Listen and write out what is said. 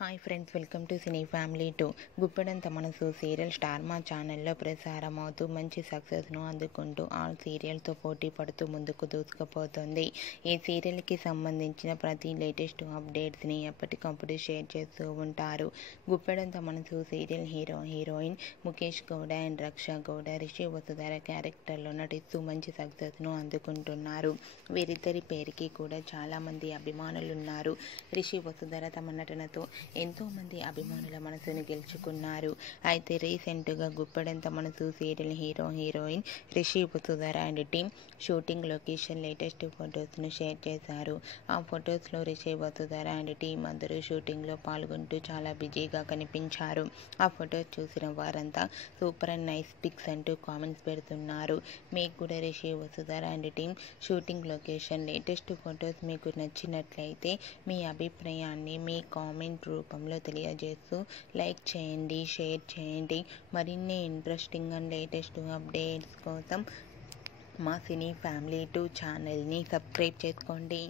Hi friends, welcome to cine family 2. Guppedantha Manasu serial star మా ఛానల్లో ప్రసారం అవుతూ మంచి సక్సెస్ను అందుకుంటూ ఆల్ సీరియల్తో పోటీ పడుతూ ముందుకు దూసుకుపోతుంది. ఈ సీరియల్కి సంబంధించిన ప్రతి లేటెస్ట్ అప్డేట్స్ని ఎప్పటికప్పుడు షేర్ చేస్తూ ఉంటారు. Guppedantha Manasu serial heroine Mukesh Gowda and Raksha Gowda Rishi Vasudhara క్యారెక్టర్లో నటిస్తూ మంచి సక్సెస్ను అందుకుంటున్నారు. వీరిద్దరి పేరుకి కూడా చాలామంది అభిమానులు ఉన్నారు. రిషి వసుధర తమ నటనతో ఎంతోమంది అభిమానుల మనసును గెలుచుకున్నారు. అయితే రీసెంట్గా Guppedantha Manasu serial heroine Rishi Vasudhara and team shooting location latest ఫొటోస్ను షేర్ చేశారు. ఆ ఫొటోస్లో రిషి వసుధర అండ్ టీమ్ అందరూ షూటింగ్లో పాల్గొంటూ చాలా బిజీగా కనిపించారు. ఆ ఫొటోస్ చూసిన వారంతా సూపర్ అండ్ నైస్ పిక్స్ అంటూ కామెంట్స్ పెడుతున్నారు. మీకు కూడా Rishi Vasudhara and team shooting location latest photos మీకు నచ్చినట్లయితే మీ అభిప్రాయాన్ని మీ కామెంట్ రూపంలో తెలియజేస్తూ లైక్ చేయండి, షేర్ చేయండి. మరిన్ని ఇంట్రెస్టింగ్ అండ్ లేటెస్ట్ అప్డేట్స్ కోసం మా సినీ ఫ్యామిలీ 2 ఛానల్ని సబ్స్క్రైబ్ చేసుకోండి.